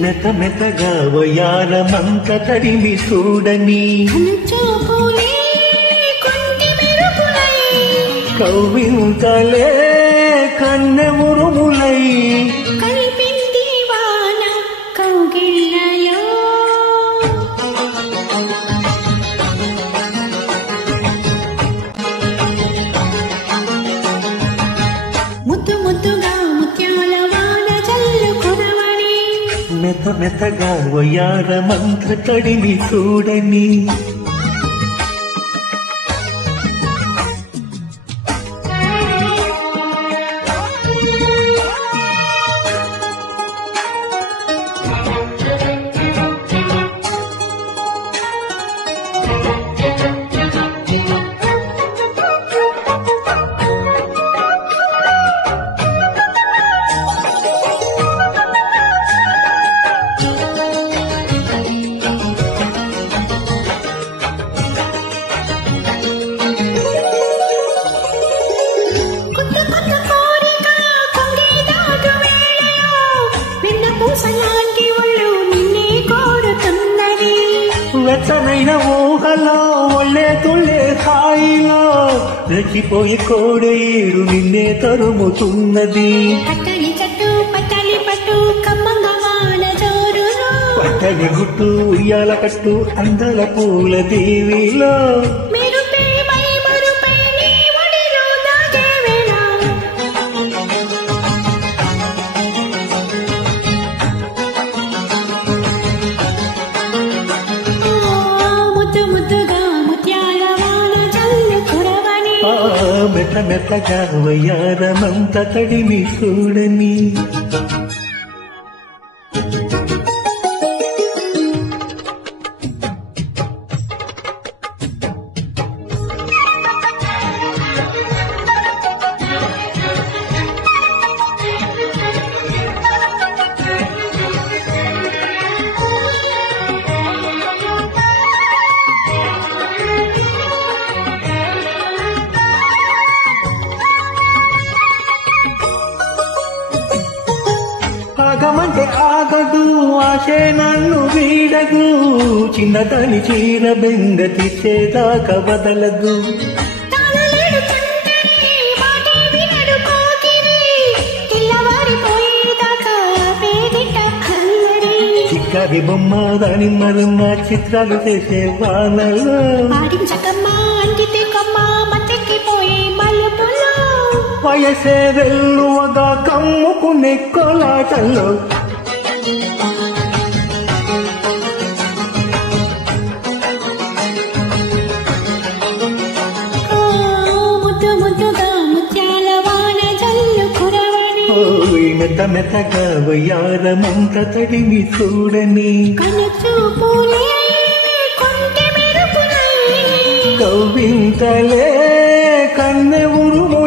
మెత మెతగా వయారమంత తడిమి చూడని కవ్వింతలే కన్నె మురుములై మెత మెతగా వయారమంత తడిమి చూడని వెచ్చనైన ఊహలో ఒళ్ళే తుళ్ళే హాయిలో రెచ్చిపోయి కోడేరు నిన్నే తరుముతున్నది పట్టని గుట్టు ఉయ్యాల కట్టు అందల పూల దేవిలో మెత మెతగా వయారమంత తడిమి చూడని ఆగమంటే ఆగదు ఆశే నన్ను వీడదు చిన్నదాని చీర బెంగ తీసేదాకా వదలదు చిక్కది బొమ్మ దాని మరమ్మ చిత్రాలు చేసే వానలో వయసే వెల్లువగా కమ్ముకునే కోలాటల్లో మెత మెతగా వయారమంత తడిమి చూడని కవ్వింతలే కన్నె ఉరుము